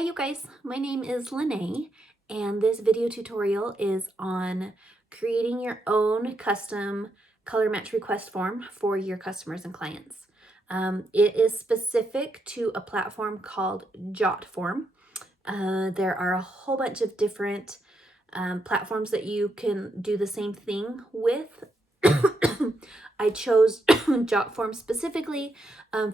Hi you guys, my name is Lanae and this video tutorial is on creating your own custom color match request form for your customers and clients. It is specific to a platform called JotForm. There are a whole bunch of different platforms that you can do the same thing with. I chose JotForm specifically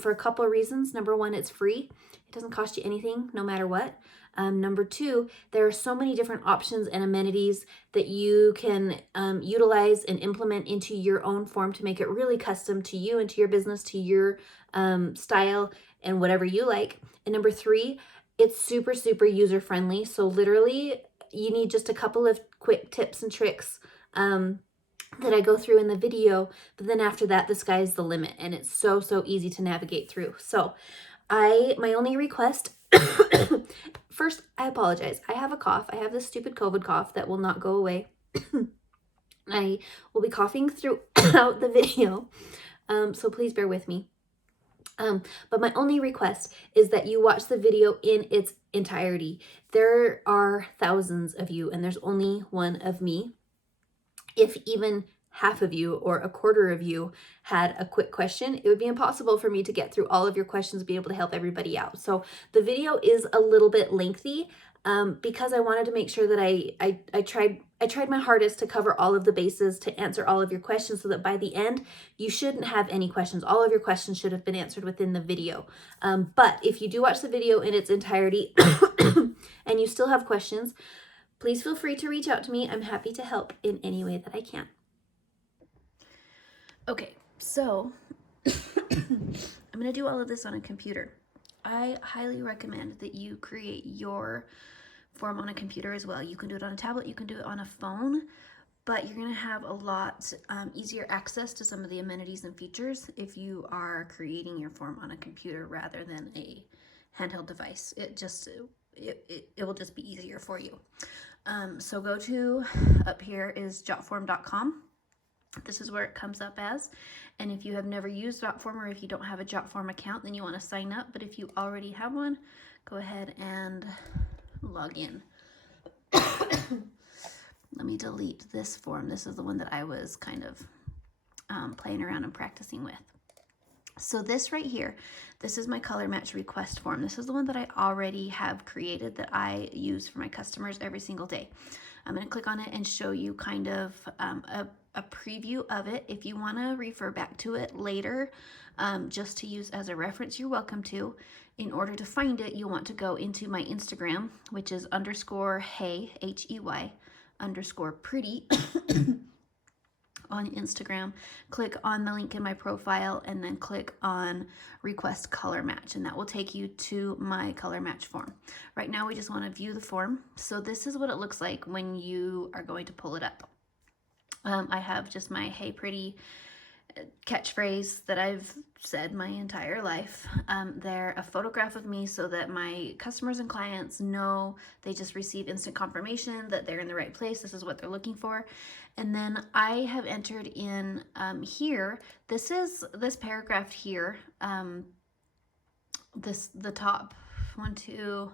for a couple of reasons. Number one, it's free. It doesn't cost you anything, no matter what. Number two, there are so many different options and amenities that you can utilize and implement into your own form to make it really custom to you and to your business, to your style and whatever you like. And number three, it's super, super user-friendly. So literally, you need just a couple of quick tips and tricks that I go through in the video, but then after that, the sky's the limit, and it's so, so easy to navigate through. So my only request, first, I apologize. I have a cough. I have this stupid COVID cough that will not go away. I will be coughing throughout the video, so please bear with me. But my only request is that you watch the video in its entirety. There are thousands of you, and there's only one of me. If even half of you or a quarter of you had a quick question, it would be impossible for me to get through all of your questions, be able to help everybody out. So the video is a little bit lengthy because I wanted to make sure that I tried my hardest to cover all of the bases, to answer all of your questions, so that by the end, you shouldn't have any questions. All of your questions should have been answered within the video. But if you do watch the video in its entirety and you still have questions, please feel free to reach out to me. I'm happy to help in any way that I can. Okay, so I'm going to do all of this on a computer. I highly recommend that you create your form on a computer as well. You can do it on a tablet, you can do it on a phone, but you're going to have a lot easier access to some of the amenities and features if you are creating your form on a computer rather than a handheld device. It will just be easier for you. So go to, up here is jotform.com. This is where it comes up as. And if you have never used JotForm, or if you don't have a JotForm account, then you want to sign up. But if you already have one, go ahead and log in. Let me delete this form. This is the one that I was kind of playing around and practicing with. So this right here, this is my color match request form. This is the one that I already have created that I use for my customers every single day. I'm going to click on it and show you kind of a preview of it. If you want to refer back to it later, just to use as a reference, you're welcome to. In order to find it, you want to go into my Instagram, which is _hey, H-E-Y, _pretty. On Instagram, click on the link in my profile and then click on request color match, and that will take you to my color match form. Right now we just want to view the form. So this is what it looks like when you are going to pull it up. I have just my hey pretty catchphrase that I've said my entire life. They're a photograph of me so that my customers and clients know, they just receive instant confirmation that they're in the right place. This is what they're looking for. And then I have entered in here, this paragraph here, the top 1, 2,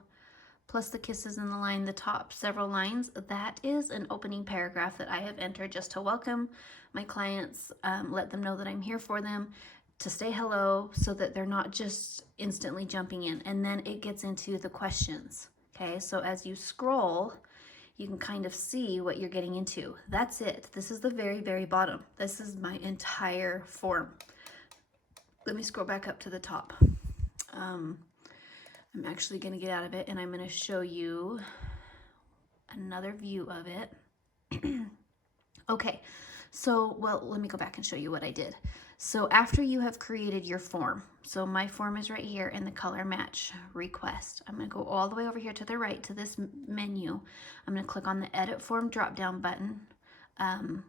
plus the kisses in the line, the top several lines, that is an opening paragraph that I have entered just to welcome my clients, let them know that I'm here for them, to say hello so that they're not just instantly jumping in. And then it gets into the questions. Okay, so as you scroll, you can kind of see what you're getting into. That's it. This is the very, very bottom. This is my entire form. Let me scroll back up to the top. I'm actually going to get out of it and I'm going to show you another view of it. Okay, so, well, let me go back and show you what I did. So after you have created your form, so my form is right here in the color match request. I'm going to go all the way over here to the right to this menu. I'm going to click on the edit form drop down button. I'm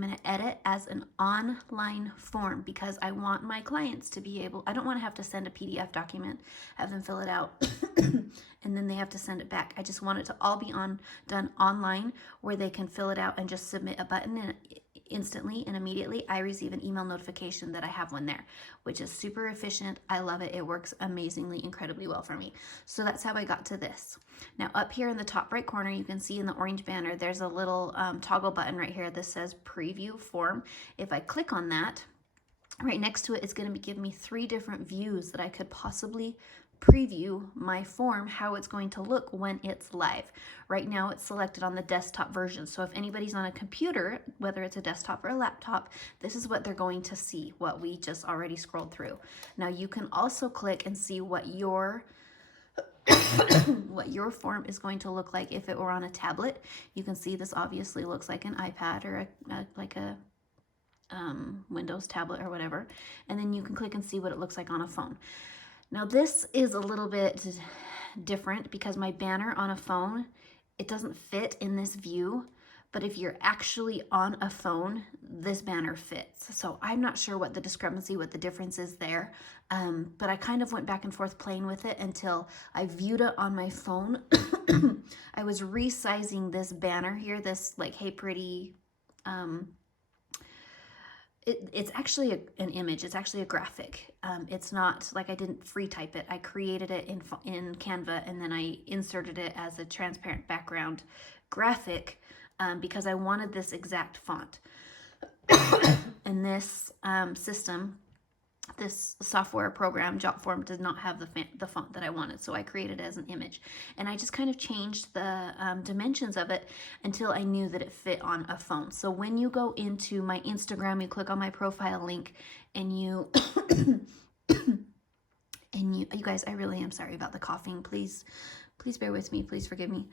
going to edit as an online form because I want my clients to be able, I don't want to have to send a PDF document, have them fill it out, and then they have to send it back. I just want it to all be done online where they can fill it out and just submit a button instantly and immediately I receive an email notification that I have one there, which is super efficient. I love it. It works amazingly, incredibly well for me. So that's how I got to this. Now up here in the top right corner, you can see in the orange banner, there's a little toggle button right here that says preview form. If I click on that, right next to it, it's going to give me 3 different views that I could possibly preview my form, how it's going to look when it's live. Right now it's selected on the desktop version. So if anybody's on a computer, whether it's a desktop or a laptop, this is what they're going to see, what we just already scrolled through. Now you can also click and see what your what your form is going to look like if it were on a tablet. You can see this obviously looks like an iPad or like a Windows tablet or whatever, and then you can click and see what it looks like on a phone. Now this is a little bit different because my banner on a phone, it doesn't fit in this view, but if you're actually on a phone, this banner fits. So I'm not sure what the discrepancy, what the difference is there, but I kind of went back and forth playing with it until I viewed it on my phone. I was resizing this banner here, this like, hey pretty, it's actually an image. It's actually a graphic. It's not like I didn't free type it. I created it in Canva, and then I inserted it as a transparent background graphic because I wanted this exact font. And this this software program, JotForm, does not have the font that I wanted, so I created it as an image. And I just kind of changed the dimensions of it until I knew that it fit on a phone. So when you go into my Instagram, you click on my profile link, and you you guys, I really am sorry about the coughing. Please bear with me. Please forgive me.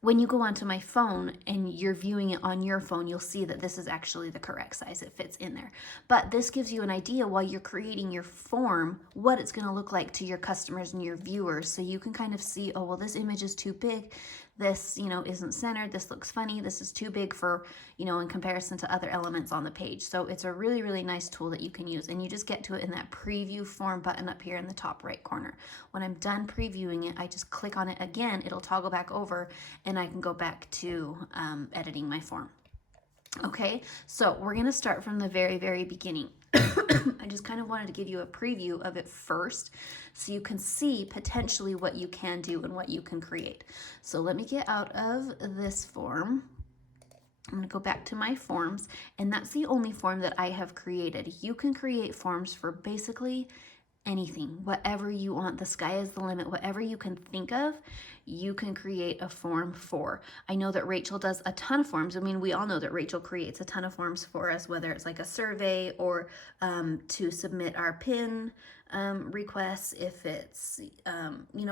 When you go onto my phone and you're viewing it on your phone, you'll see that this is actually the correct size. It fits in there. But this gives you an idea while you're creating your form, what it's going to look like to your customers and your viewers. So you can kind of see, oh, well, this image is too big. This, isn't centered. This looks funny. This is too big for, in comparison to other elements on the page. So it's a really, really nice tool that you can use. And you just get to it in that preview form button up here in the top right corner. When I'm done previewing it, I just click on it again. It'll toggle back over and I can go back to editing my form. Okay, so we're going to start from the very, very beginning. I just kind of wanted to give you a preview of it first so you can see potentially what you can do and what you can create. So let me get out of this form. I'm going to go back to my forms, and that's the only form that I have created. You can create forms for basically anything, whatever you want. The sky is the limit. Whatever you can think of, you can create a form for. I know that Rachel does a ton of forms. I mean, we all know that Rachel creates a ton of forms for us, whether it's like a survey or to submit our PIN requests, if it's,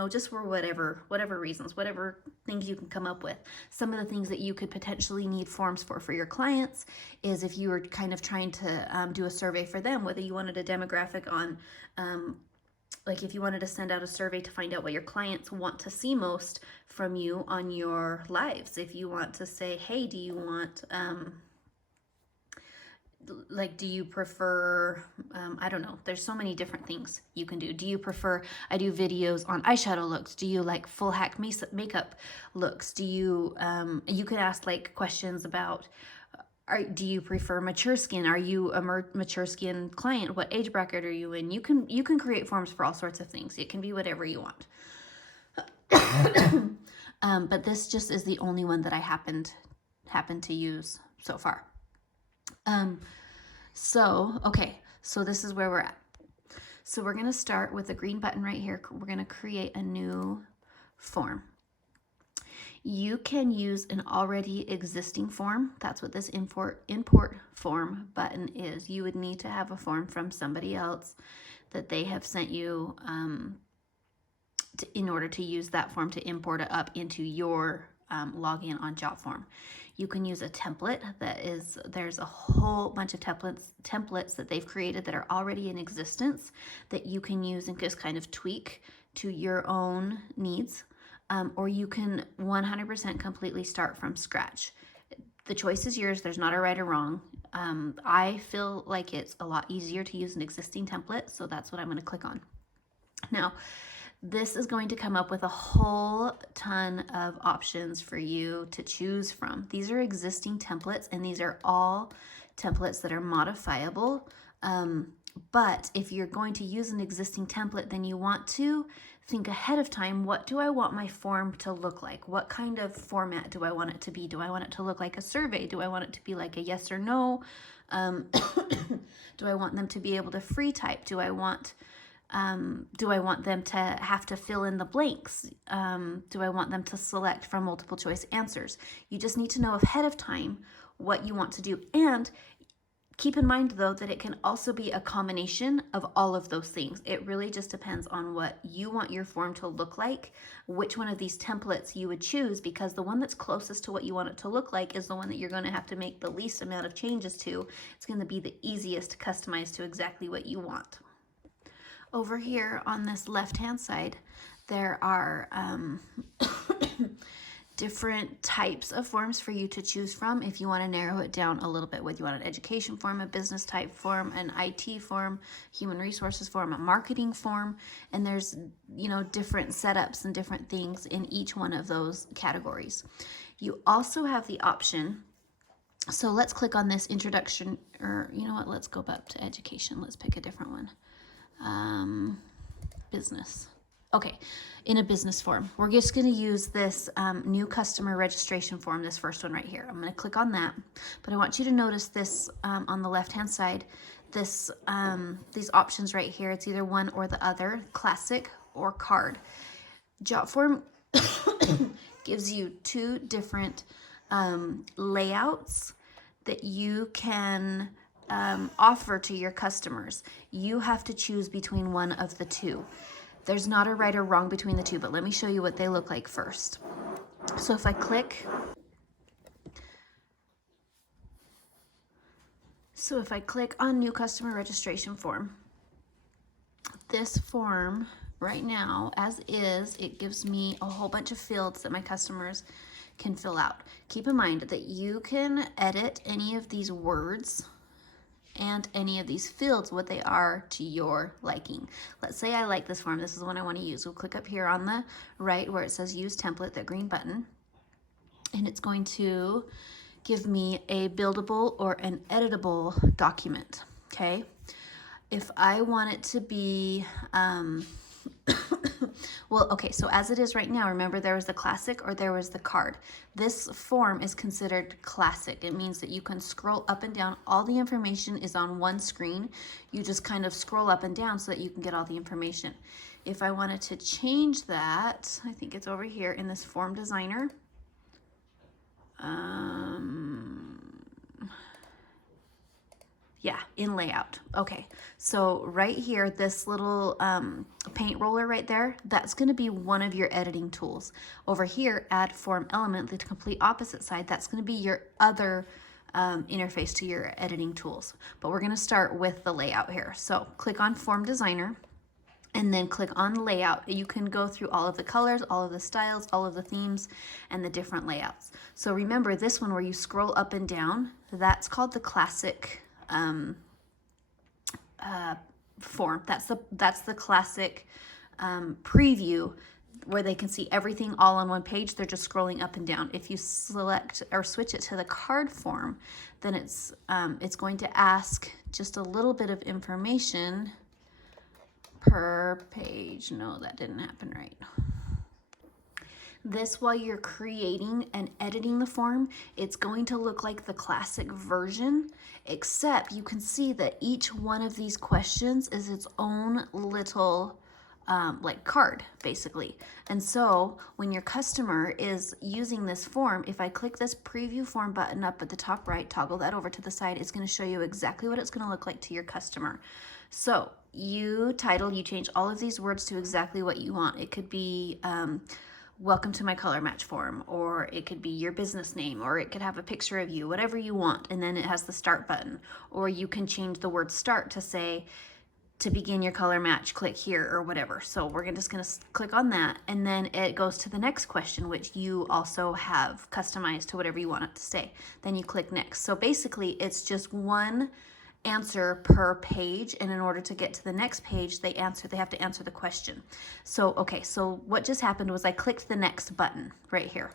just for whatever reasons, whatever things you can come up with. Some of the things that you could potentially need forms for your clients is if you were kind of trying to do a survey for them, whether you wanted a demographic on, like if you wanted to send out a survey to find out what your clients want to see most from you on your lives. If you want to say, hey, do you want, do you prefer, I don't know, there's so many different things you can do. Do you prefer, I do videos on eyeshadow looks. Do you like full hack makeup looks? Do you, you could ask like questions about, do you prefer mature skin? Are you a mature skin client? What age bracket are you in? You can create forms for all sorts of things. It can be whatever you want. But this just is the only one that I happened to use so far. So this is where we're at. So we're going to start with the green button right here. We're going to create a new form. You can use an already existing form. That's what this import form button is. You would need to have a form from somebody else that they have sent you in order to use that form to import it up into your login on JotForm. You can use a template there's a whole bunch of templates that they've created that are already in existence that you can use and just kind of tweak to your own needs. Or you can 100% completely start from scratch. The choice is yours. There's not a right or wrong. I feel like it's a lot easier to use an existing template, so that's what I'm going to click on. Now, this is going to come up with a whole ton of options for you to choose from. These are existing templates, and these are all templates that are modifiable. But if you're going to use an existing template, then you want to think ahead of time, what do I want my form to look like? What kind of format do I want it to be? Do I want it to look like a survey? Do I want it to be like a yes or no? Do I want them to be able to free type? Do I want them to have to fill in the blanks? Do I want them to select from multiple choice answers? You just need to know ahead of time what you want to do. And keep in mind, though, that it can also be a combination of all of those things. It really just depends on what you want your form to look like, which one of these templates you would choose, because the one that's closest to what you want it to look like is the one that you're going to have to make the least amount of changes to. It's going to be the easiest to customize to exactly what you want. Over here on this left-hand side, there are different types of forms for you to choose from if you want to narrow it down a little bit. Whether you want an education form, a business type form, an IT form, human resources form, a marketing form, and there's, you know, different setups and different things in each one of those categories. You also have the option, so let's click on this introduction, or you know what, let's go back to education. Let's pick a different one. Business. Okay, in a business form, we're just going to use this new customer registration form, this first one right here. I'm going to click on that, but I want you to notice this on the left-hand side, this these options right here. It's either one or the other, classic or card. JotForm gives you two different layouts that you can offer to your customers. You have to choose between one of the two. There's not a right or wrong between the two, but let me show you what they look like first. So if I click on new customer registration form, this form right now, as is, it gives me a whole bunch of fields that my customers can fill out. Keep in mind that you can edit any of these words and any of these fields, what they are to your liking. Let's say I like this form. This is the one I want to use. We'll click up here on the right where it says use template, that green button, and it's going to give me a buildable or an editable document. Okay. If I want it to be, well, okay, so as it is right now, remember there was the classic or there was the card. This form is considered classic. It means that you can scroll up and down. All the information is on one screen. You just kind of scroll up and down so that you can get all the information. If I wanted to change that, I think it's over here in this form designer. Yeah, in layout. Okay, so right here, this little paint roller right there, that's going to be one of your editing tools. Over here, add form element, the complete opposite side, that's going to be your other interface to your editing tools. But we're going to start with the layout here. So click on form designer and then click on layout. You can go through all of the colors, all of the styles, all of the themes, and the different layouts. So remember this one where you scroll up and down, that's called the classic form. That's the classic preview where they can see everything all on one page. They're just scrolling up and down. If you select or switch it to the card form, then it's going to ask just a little bit of information per page. No, that didn't happen right. This, while you're creating and editing the form, it's going to look like the classic version, except you can see that each one of these questions is its own little like card, basically. And so when your customer is using this form, if I click this preview form button up at the top right, toggle that over to the side, it's going to show you exactly what it's going to look like to your customer. So you change all of these words to exactly what you want. It could be welcome to my color match form, or it could be your business name, or it could have a picture of you, whatever you want. And then it has the start button, or you can change the word start to say, to begin your color match, click here, or whatever. So we're just going to click on that, and then it goes to the next question, which you also have customized to whatever you want it to say. Then you click next. So basically it's just one answer per page, and in order to get to the next page, they have to answer the question. So, okay, so what just happened was I clicked the next button right here,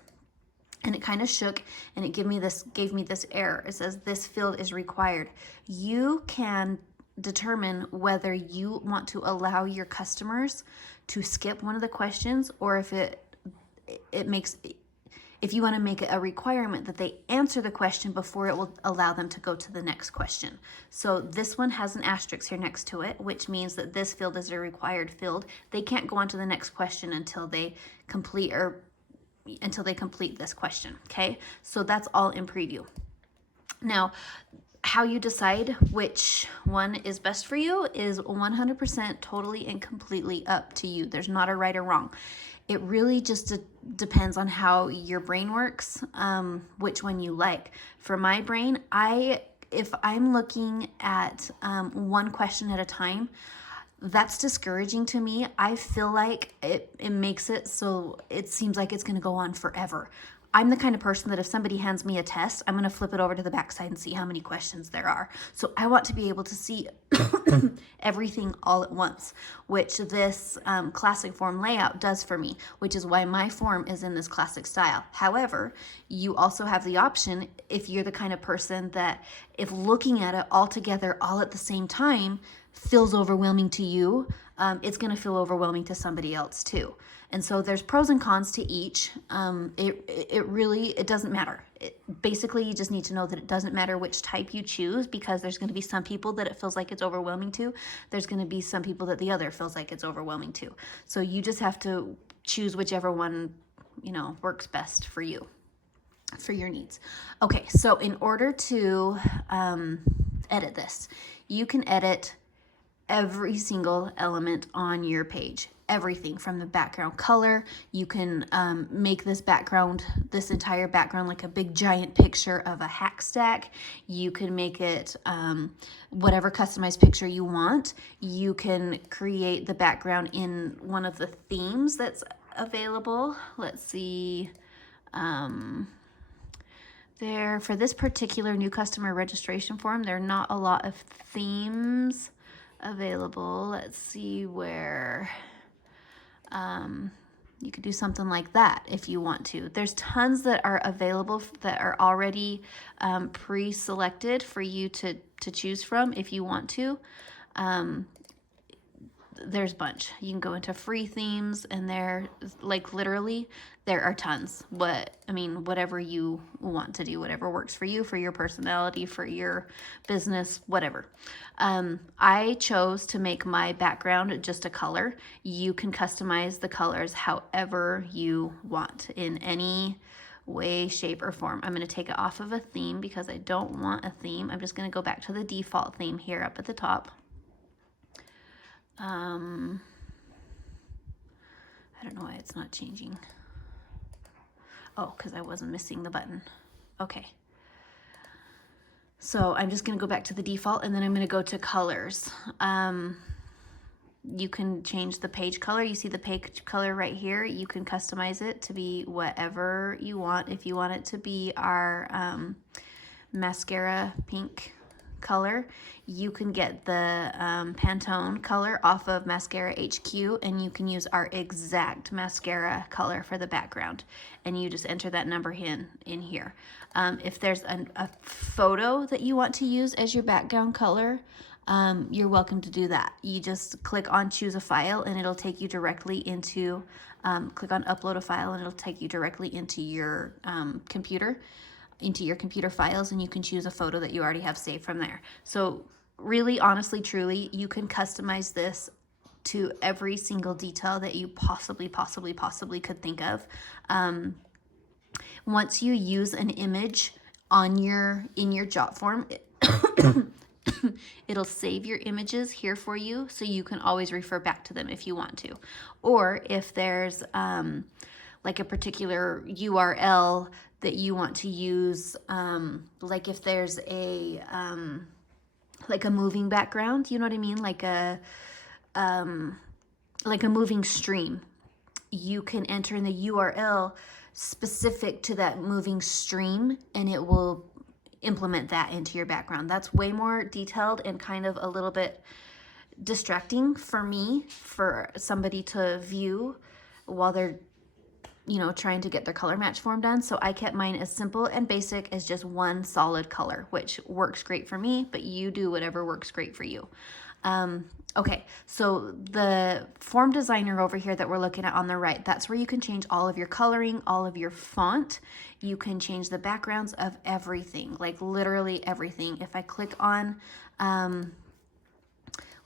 and it kind of shook, and it gave me this error. It says this field is required. You can determine whether you want to allow your customers to skip one of the questions, or if you want to make it a requirement that they answer the question before it will allow them to go to the next question. So this one has an asterisk here next to it, which means that this field is a required field. They can't go on to the next question until they complete this question, okay? So that's all in preview. Now, how you decide which one is best for you is 100% totally and completely up to you. There's not a right or wrong. It really just depends on how your brain works, which one you like. For my brain, if I'm looking at one question at a time, that's discouraging to me. I feel like it makes it so it seems like it's going to go on forever. I'm the kind of person that if somebody hands me a test, I'm going to flip it over to the backside and see how many questions there are. So I want to be able to see everything all at once, which this classic form layout does for me, which is why my form is in this classic style. However, you also have the option, if you're the kind of person that if looking at it all together all at the same time feels overwhelming to you, it's going to feel overwhelming to somebody else too. And so there's pros and cons to each. It doesn't matter. Basically, you just need to know that it doesn't matter which type you choose, because there's going to be some people that it feels like it's overwhelming to. There's going to be some people that the other feels like it's overwhelming to. So you just have to choose whichever one, works best for you, for your needs. Okay, so in order to edit this, you can edit every single element on your page. Everything from the background color. You can make this entire background like a big giant picture of a hack stack. You can make it whatever customized picture you want. You can create the background in one of the themes that's available. Let's see. For this particular new customer registration form, there are not a lot of themes available. Let's see where you could do something like that if you want to. There's tons that are available that are already pre-selected for you to choose from if you want to. There's a bunch. You can go into free themes, and literally there are tons. Whatever you want to do, whatever works for you, for your personality, for your business, whatever. I chose to make my background just a color. You can customize the colors however you want in any way, shape, or form. I'm going to take it off of a theme because I don't want a theme. I'm just going to go back to the default theme here up at the top. I don't know why it's not changing. Oh, because I wasn't missing the button. Okay. So I'm just going to go back to the default, and then I'm going to go to colors. You can change the page color. You see the page color right here. You can customize it to be whatever you want. If you want it to be our mascara pink color, you can get the Pantone color off of Mascara HQ, and you can use our exact mascara color for the background, and you just enter that number in here. If there's a photo that you want to use as your background color, you're welcome to do that. You just click on choose a file, and it'll take you directly into click on upload a file, and it'll take you directly into your computer files, and you can choose a photo that you already have saved from there. So really, honestly, truly, you can customize this to every single detail that you possibly could think of. Once you use an image in your JotForm, it'll save your images here for you, so you can always refer back to them if you want to. Or if there's like a particular URL that you want to use, like if there's a moving background, you know what I mean? Like a moving stream. You can enter in the URL specific to that moving stream, and it will implement that into your background. That's way more detailed and kind of a little bit distracting for me, for somebody to view while they're, you know, trying to get their color match form done. So I kept mine as simple and basic as just one solid color, which works great for me, but you do whatever works great for you. Okay, so the form designer over here that we're looking at on the right, that's where you can change all of your coloring, all of your font. You can change the backgrounds of everything, like literally everything. If I click on,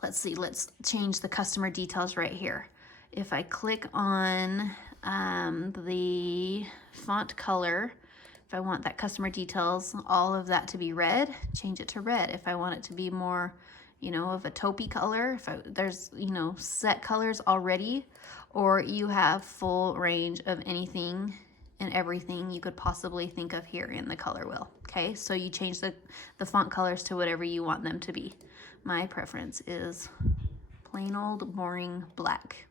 let's see, let's change the customer details right here. If I click on the font color, if I want that customer details, all of that to be red, change it to red. If I want it to be more, you know, of a taupey color, there's, you know, set colors already, or you have full range of anything and everything you could possibly think of here in the color wheel. Okay, so you change the font colors to whatever you want them to be. My preference is plain old boring black.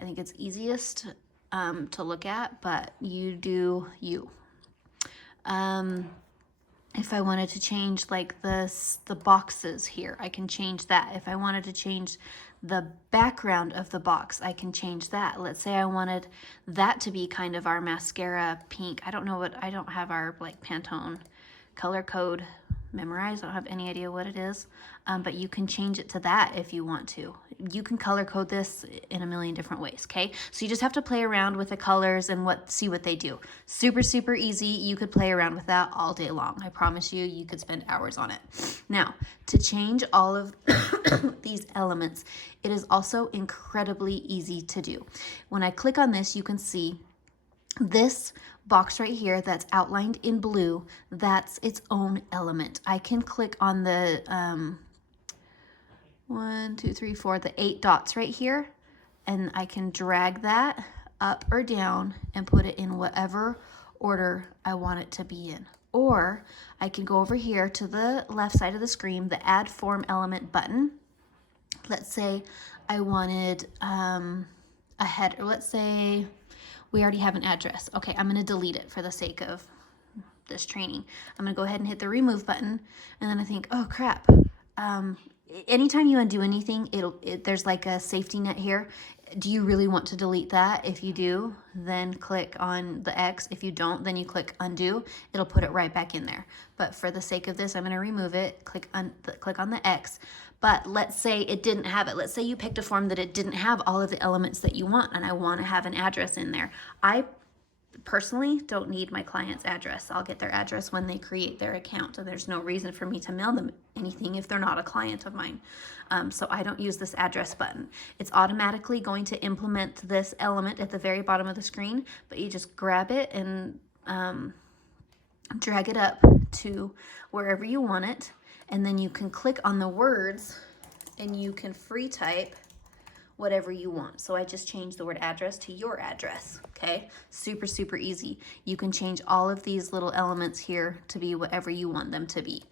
I think it's easiest to look at, but you do you. If I wanted to change like the boxes here, I can change that. If I wanted to change the background of the box, I can change that. Let's say I wanted that to be kind of our mascara pink. I don't have our like Pantone color code memorized. I don't have any idea what it is, but you can change it to that if you want to. You can color code this in a million different ways, okay? So you just have to play around with the colors and see what they do. Super, super easy. You could play around with that all day long. I promise you, you could spend hours on it. Now, to change all of these elements, it is also incredibly easy to do. When I click on this, you can see this box right here that's outlined in blue, that's its own element. I can click on the the 8 dots right here, and I can drag that up or down and put it in whatever order I want it to be in. Or I can go over here to the left side of the screen, the add form element button. Let's say I wanted a header. Let's say we already have an address. Okay, I'm gonna delete it for the sake of this training. I'm gonna go ahead and hit the remove button, and then I think, oh crap. Anytime you undo anything, there's like a safety net here. Do you really want to delete that? If you do, then click on the X. If you don't, then you click undo. It'll put it right back in there. But for the sake of this, I'm gonna remove it, click on the X. But let's say it didn't have it. Let's say you picked a form that it didn't have all of the elements that you want, and I wanna have an address in there. I personally don't need my client's address. I'll get their address when they create their account, and there's no reason for me to mail them anything if they're not a client of mine. So I don't use this address button. It's automatically going to implement this element at the very bottom of the screen, but you just grab it and drag it up to wherever you want it, and then you can click on the words and you can free type whatever you want. So I just changed the word address to your address, okay? Super, super easy. You can change all of these little elements here to be whatever you want them to be.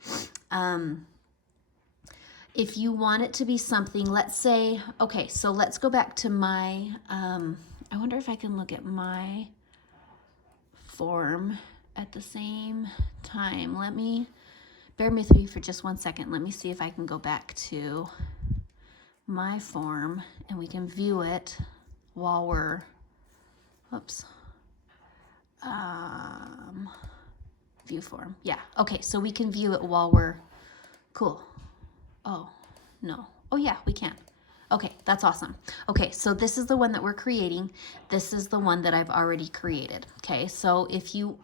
If you want it to be something, let's say, okay, so let's go back to my, I wonder if I can look at my form at the same time. Bear with me for just 1 second. Let me see if I can go back to my form and we can view it while we're, view form. Yeah, okay, so we can view it while we're, cool. Oh, no. Oh yeah, we can. Okay, that's awesome. Okay, so this is the one that we're creating. This is the one that I've already created. Okay, so if you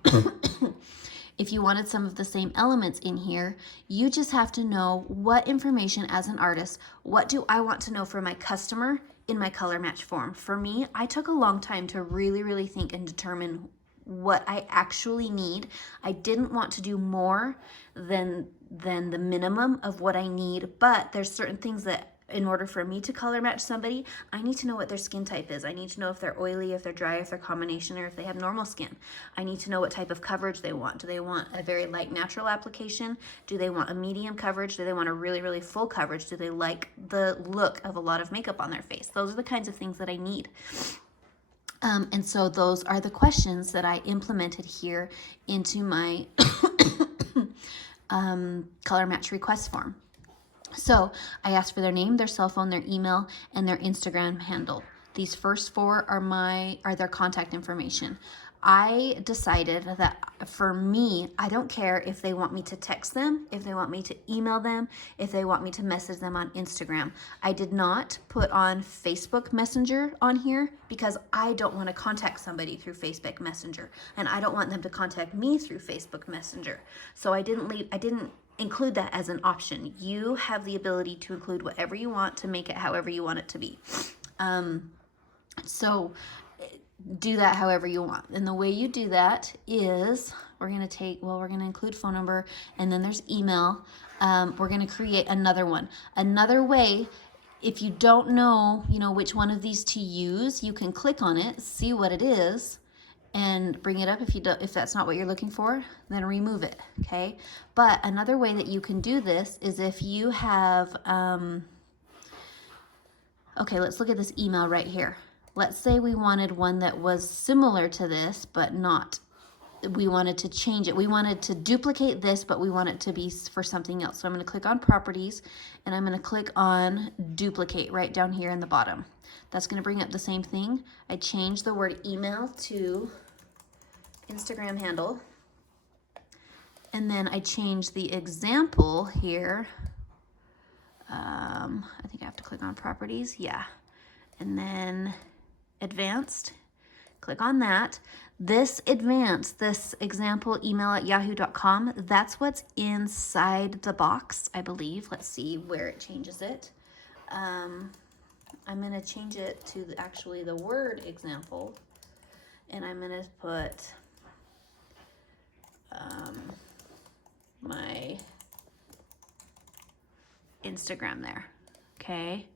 if you wanted some of the same elements in here, you just have to know what information as an artist, what do I want to know for my customer in my color match form. For me, I took a long time to really, really think and determine what I actually need. I didn't want to do more than the minimum of what I need, but there's certain things that in order for me to color match somebody, I need to know what their skin type is. I need to know if they're oily, if they're dry, if they're combination, or if they have normal skin. I need to know what type of coverage they want. Do they want a very light natural application? Do they want a medium coverage? Do they want a really, really full coverage? Do they like the look of a lot of makeup on their face? Those are the kinds of things that I need. And so those are the questions that I implemented here into my color match request form. So I asked for their name, their cell phone, their email, and their Instagram handle. These first four are their contact information. I decided that for me, I don't care if they want me to text them, if they want me to email them, if they want me to message them on Instagram. I did not put on Facebook Messenger on here because I don't want to contact somebody through Facebook Messenger, and I don't want them to contact me through Facebook Messenger. So I didn't include that as an option. You have the ability to include whatever you want to make it however you want it to be. So do that however you want. And the way you do that is we're going to include phone number, and then there's email. We're going to create another one. Another way, if you don't know, which one of these to use, you can click on it, see what it is, and bring it up. If that's not what you're looking for, then remove it, okay? But another way that you can do this is if you have, okay, let's look at this email right here. Let's say we wanted one that was similar to this, but not. We wanted to change it. We wanted to duplicate this, but we want it to be for something else. So I'm going to click on properties, and I'm going to click on duplicate right down here in the bottom. That's going to bring up the same thing. I changed the word email to Instagram handle, and then I changed the example here. I think I have to click on properties, yeah, and then advanced, click on that. This example email at yahoo.com, that's what's inside the box, I believe. Let's see where it changes it. I'm going to change it to actually the word example, and I'm going to put my Instagram there, okay?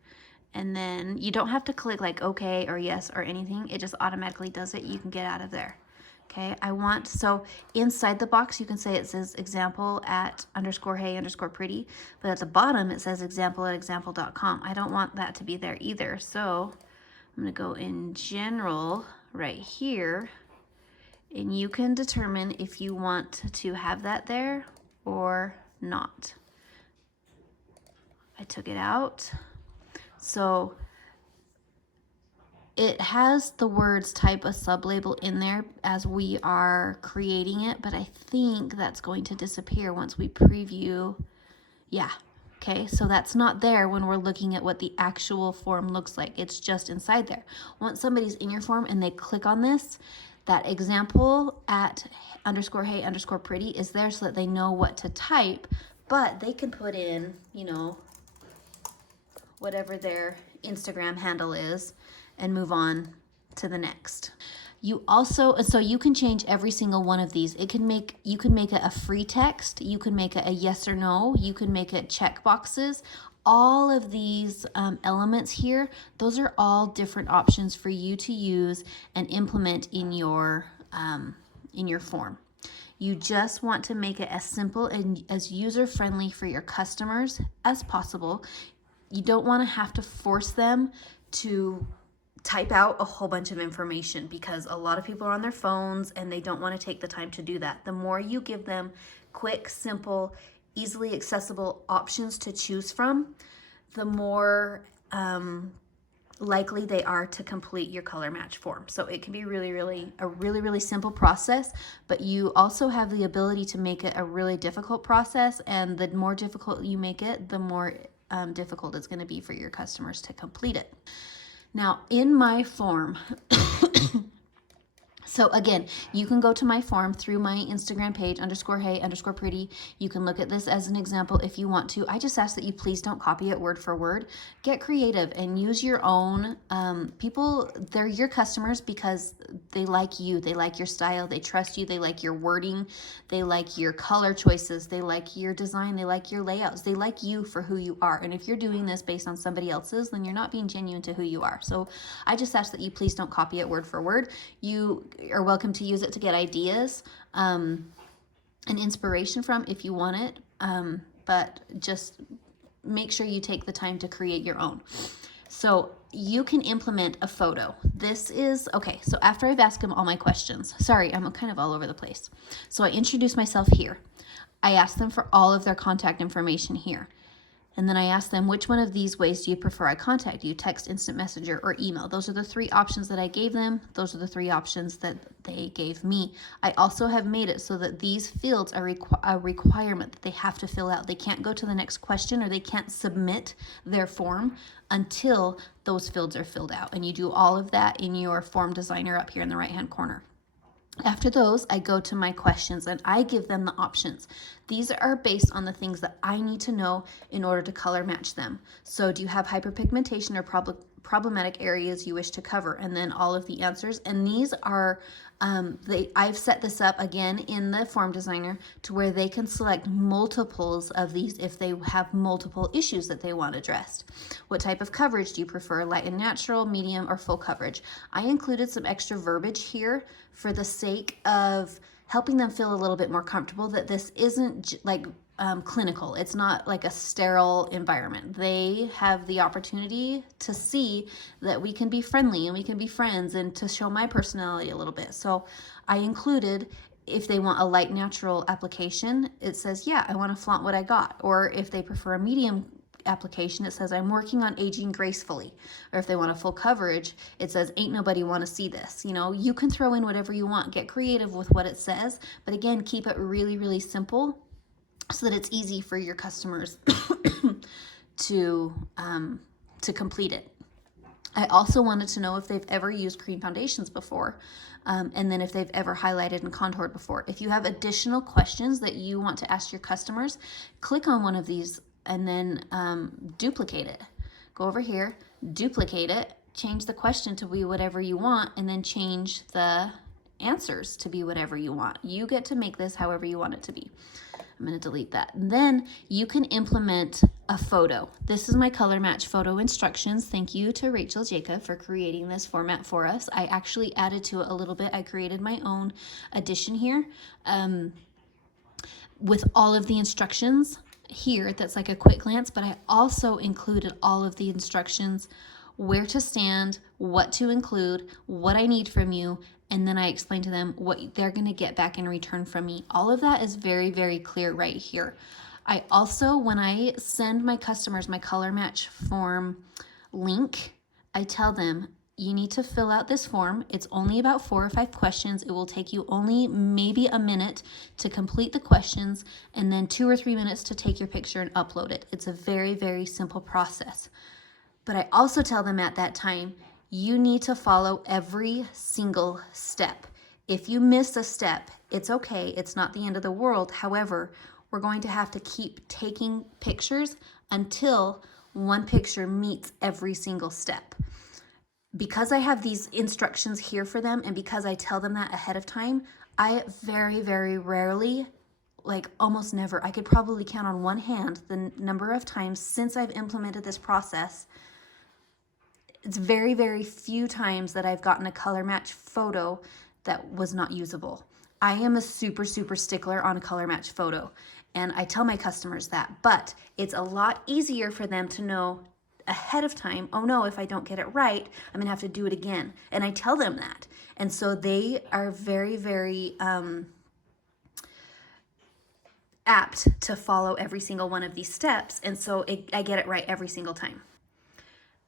And then you don't have to click like okay or yes or anything. It just automatically does it. You can get out of there. Okay, so inside the box, you can say it says example at _hey_pretty, but at the bottom it says example at example.com. I don't want that to be there either. So I'm gonna go in general right here, and you can determine if you want to have that there or not. I took it out. So it has the words type a sublabel in there as we are creating it, but I think that's going to disappear once we preview. Yeah, okay, so that's not there when we're looking at what the actual form looks like. It's just inside there. Once somebody's in your form and they click on this, that example at _hey_pretty is there so that they know what to type, but they can put in, whatever their Instagram handle is and move on to the next. So you can change every single one of these. You can make it a free text, you can make it a yes or no, you can make it check boxes. All of these elements here, those are all different options for you to use and implement in your form. You just want to make it as simple and as user-friendly for your customers as possible. You don't want to have to force them to type out a whole bunch of information because a lot of people are on their phones and they don't want to take the time to do that. The more you give them quick, simple, easily accessible options to choose from, the more likely they are to complete your color match form. So it can be a really simple process, but you also have the ability to make it a really difficult process, and the more difficult you make it, the more difficult it's going to be for your customers to complete it. Now, in my form, so again, you can go to my form through my Instagram page, _hey_pretty. You can look at this as an example if you want to. I just ask that you please don't copy it word for word. Get creative and use your own. People, they're your customers because they like you. They like your style. They trust you. They like your wording. They like your color choices. They like your design. They like your layouts. They like you for who you are. And if you're doing this based on somebody else's, then you're not being genuine to who you are. So I just ask that you please don't copy it word for word. You are welcome to use it to get ideas and inspiration from if you want it, but just make sure you take the time to create your own. So you can implement a photo. This is, okay, so after I've asked them all my questions, sorry, I'm kind of all over the place. So I introduce myself here. I ask them for all of their contact information here. And then I ask them, which one of these ways do you prefer I contact you? Text, instant messenger, or email? Those are the 3 options that I gave them. Those are the 3 options that they gave me. I also have made it so that these fields are a requirement that they have to fill out. They can't go to the next question, or they can't submit their form until those fields are filled out. And you do all of that in your form designer up here in the right-hand corner. After those, I go to my questions and I give them the options. These are based on the things that I need to know in order to color match them. So do you have hyperpigmentation or problematic areas you wish to cover? And then all of the answers. And these are, I've set this up again in the form designer to where they can select multiples of these if they have multiple issues that they want addressed. What type of coverage do you prefer? Light and natural, medium, or full coverage? I included some extra verbiage here for the sake of helping them feel a little bit more comfortable that this isn't like clinical. It's not like a sterile environment. They have the opportunity to see that we can be friendly and we can be friends, and to show my personality a little bit. So I included, if they want a light natural application, it says, yeah, I want to flaunt what I got. Or if they prefer a medium application, it says, I'm working on aging gracefully. Or if they want a full coverage, it says, ain't nobody want to see this. You know, you can throw in whatever you want, get creative with what it says, but again, keep it really, really simple so that it's easy for your customers to complete it. I also wanted to know if they've ever used cream foundations before, and then if they've ever highlighted and contoured before. If you have additional questions that you want to ask your customers, click on one of these and then duplicate it. Go over here, duplicate it, change the question to be whatever you want, and then change the answers to be whatever you want. You get to make this however you want it to be. I'm going to delete that. And then you can implement a photo. This is my color match photo instructions. Thank you to Rachel Jacob for creating this format for us. I actually added to it a little bit. I created my own edition here with all of the instructions here. That's like a quick glance, but I also included all of the instructions, where to stand, what to include, what I need from you, and then I explain to them what they're going to get back in return from me. All of that is very, very clear right here. I also, when I send my customers my color match form link, I tell them, you need to fill out this form. It's only about 4 or 5 questions. It will take you only maybe a minute to complete the questions, and then 2 or 3 minutes to take your picture and upload it. It's a very, very simple process. But I also tell them at that time, you need to follow every single step. If you miss a step, it's okay. It's not the end of the world. However, we're going to have to keep taking pictures until one picture meets every single step. Because I have these instructions here for them, and because I tell them that ahead of time, I very, very rarely, like almost never, I could probably count on one hand the number of times since I've implemented this process. It's very, very few times that I've gotten a color match photo that was not usable. I am a super, super stickler on a color match photo, and I tell my customers that, but it's a lot easier for them to know ahead of time, oh no, if I don't get it right, I'm gonna have to do it again. And I tell them that. And so they are very, very apt to follow every single one of these steps. And so I get it right every single time.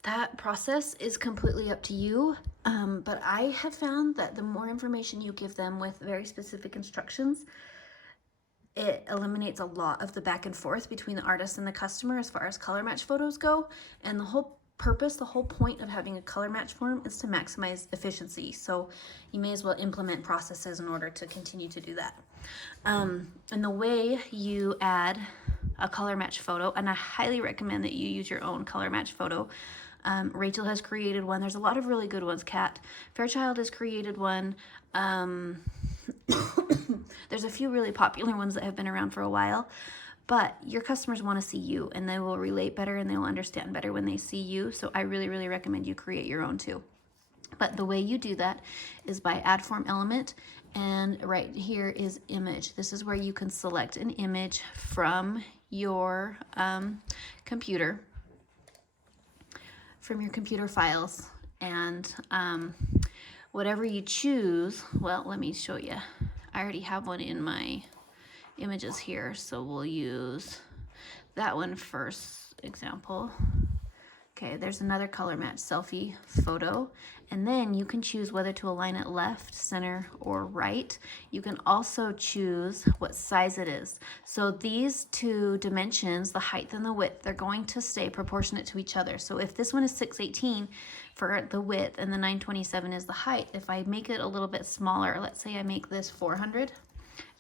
That process is completely up to you, but I have found that the more information you give them with very specific instructions, it eliminates a lot of the back and forth between the artist and the customer as far as color match photos go. And the whole purpose, the whole point of having a color match form is to maximize efficiency. So you may as well implement processes in order to continue to do that. And the way you add a color match photo, and I highly recommend that you use your own color match photo. Rachel has created one. There's a lot of really good ones. Kat Fairchild has created one. There's a few really popular ones that have been around for a while, but your customers want to see you, and they will relate better and they will understand better when they see you. So I really, really recommend you create your own too. But the way you do that is by add form element, and right here is image. This is where you can select an image from your computer. from your computer files, and whatever you choose, well, let me show you. I already have one in my images here, so we'll use that one first example. Okay, there's another color match selfie photo, and then you can choose whether to align it left, center, or right. You can also choose what size it is. So these two dimensions, the height and the width, they're going to stay proportionate to each other. So if this one is 618 for the width and the 927 is the height, if I make it a little bit smaller, let's say I make this 400,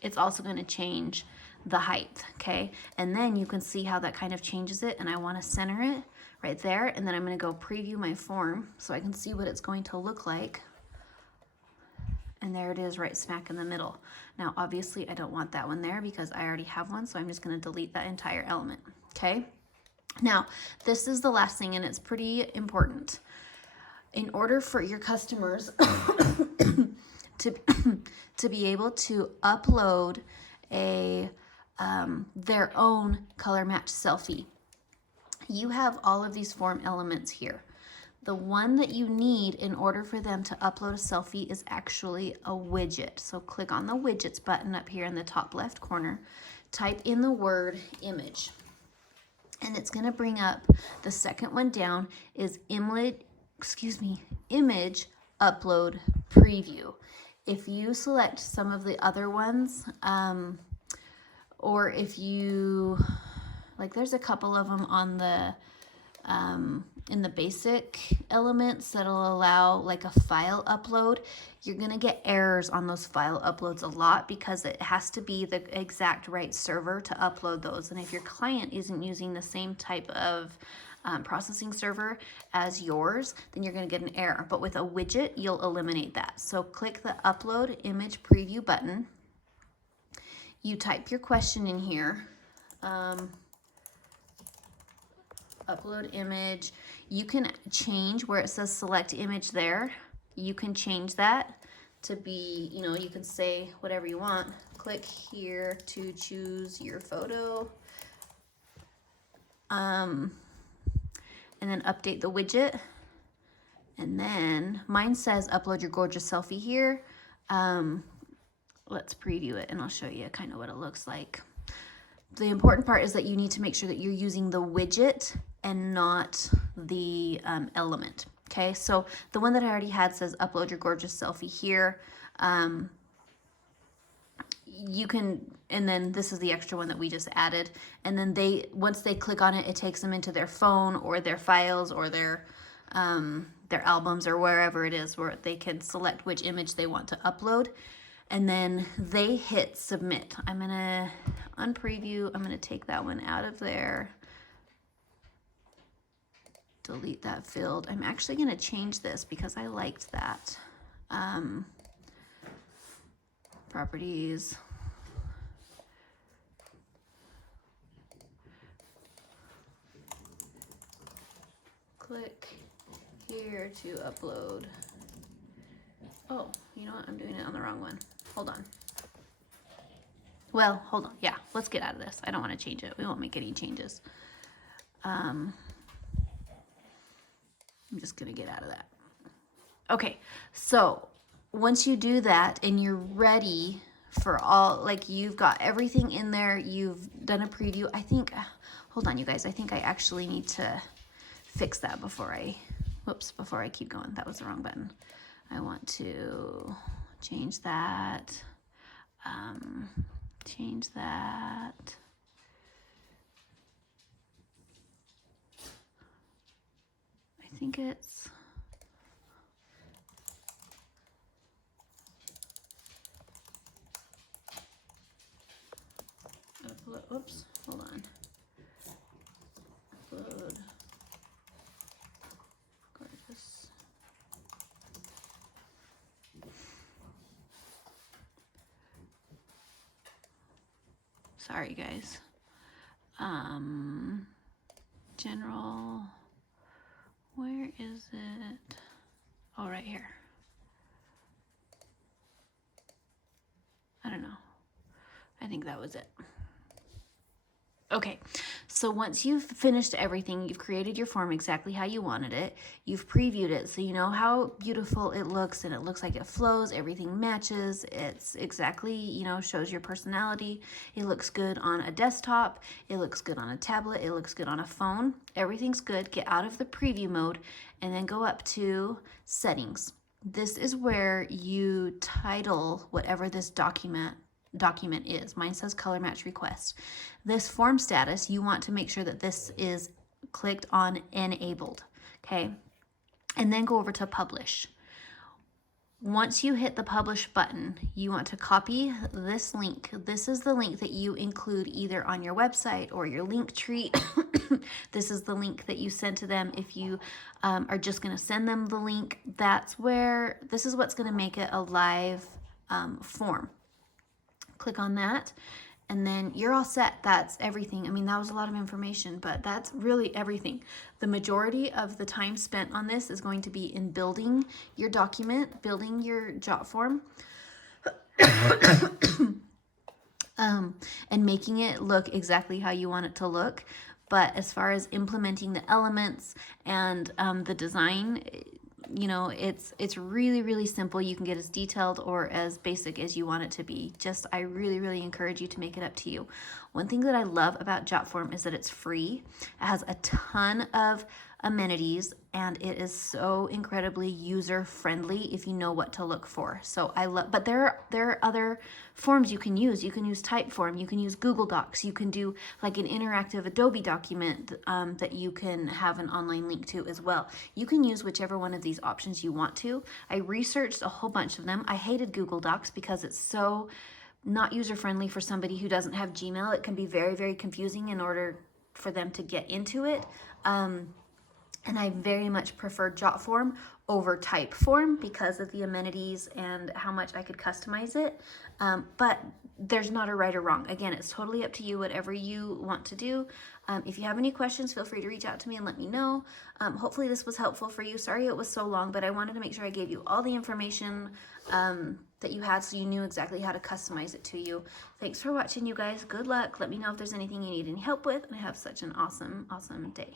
it's also going to change the height, okay? And then you can see how that kind of changes it, and I want to center it right there, and then I'm going to go preview my form so I can see what it's going to look like. And there it is, right smack in the middle. Now obviously I don't want that one there because I already have one, so I'm just going to delete that entire element. Okay, now this is the last thing, and it's pretty important. In order for your customers to be able to upload their own color match selfie, you have all of these form elements here. The one that you need in order for them to upload a selfie is actually a widget. So click on the widgets button up here in the top left corner, type in the word image, and it's going to bring up the second one down is image upload preview. If you select some of the other ones, or if you, like there's a couple of them on the, in the basic elements that'll allow like a file upload, you're gonna get errors on those file uploads a lot because it has to be the exact right server to upload those. And if your client isn't using the same type of processing server as yours, then you're gonna get an error. But with a widget, you'll eliminate that. So click the upload image preview button. You type your question in here. Upload image. You can change where it says select image there. You can change that to be, you know, you can say whatever you want. Click here to choose your photo. And then update the widget. And then mine says upload your gorgeous selfie here. Let's preview it and I'll show you kind of what it looks like. The important part is that you need to make sure that you're using the widget and not the element. Okay, so the one that I already had says upload your gorgeous selfie here. You can, and then this is the extra one that we just added. And then once they click on it, it takes them into their phone or their files or their albums or wherever it is where they can select which image they want to upload. And then they hit submit. I'm gonna unpreview. I'm gonna take that one out of there. Delete that field. I'm actually gonna change this because I liked that. Properties. Click here to upload. Oh, you know what? I'm doing it on the wrong one. Hold on. Well, hold on. Yeah, let's get out of this. I don't want to change it. We won't make any changes. I'm just going to get out of that. Okay, so once you do that and you're ready for all, like you've got everything in there, you've done a preview. I think, hold on you guys, I think I actually need to fix that before I keep going. That was the wrong button. I want to change that, change that. I think it's, upload, oops, hold on. Upload, gorgeous. Sorry guys. General, where is it? Oh, right here. I don't know. I think that was it. Okay, So once you've finished everything, you've created your form exactly how you wanted it, you've previewed it so you know how beautiful it looks, and it looks like it flows, everything matches, it's exactly, you know, shows your personality. It looks good on a desktop, it looks good on a tablet, it looks good on a phone. Everything's good. Get out of the preview mode and then go up to settings. This is where you title whatever this document is. Mine says color match request. This form status, you want to make sure that this is clicked on enabled, okay? And then go over to publish. Once you hit the publish button, you want to copy this link. This is the link that you include either on your website or your link tree. This is the link that you send to them if you are just going to send them the link. This is what's going to make it a live form. Click on that, and then you're all set. That's everything. I mean, that was a lot of information, but that's really everything. The majority of the time spent on this is going to be in building your document, building your JotForm, and making it look exactly how you want it to look. But as far as implementing the elements and the design, you know, it's really, really simple. You can get as detailed or as basic as you want it to be. Just, I really, really encourage you to make it up to you. One thing that I love about JotForm is that it's free. It has a ton of amenities, and it is so incredibly user friendly if you know what to look for. So I love, but there are other forms you can use. You can use Typeform, you can use Google Docs, you can do like an interactive Adobe document that you can have an online link to as well. You can use whichever one of these options you want to. I researched a whole bunch of them. I hated Google Docs because it's so not user friendly for somebody who doesn't have Gmail. It can be very, very confusing in order for them to get into it. And I very much prefer JotForm over Typeform because of the amenities and how much I could customize it. But there's not a right or wrong. Again, it's totally up to you, whatever you want to do. If you have any questions, feel free to reach out to me and let me know. Hopefully this was helpful for you. Sorry it was so long, but I wanted to make sure I gave you all the information that you had so you knew exactly how to customize it to you. Thanks for watching, you guys. Good luck. Let me know if there's anything you need any help with, and have such an awesome, awesome day.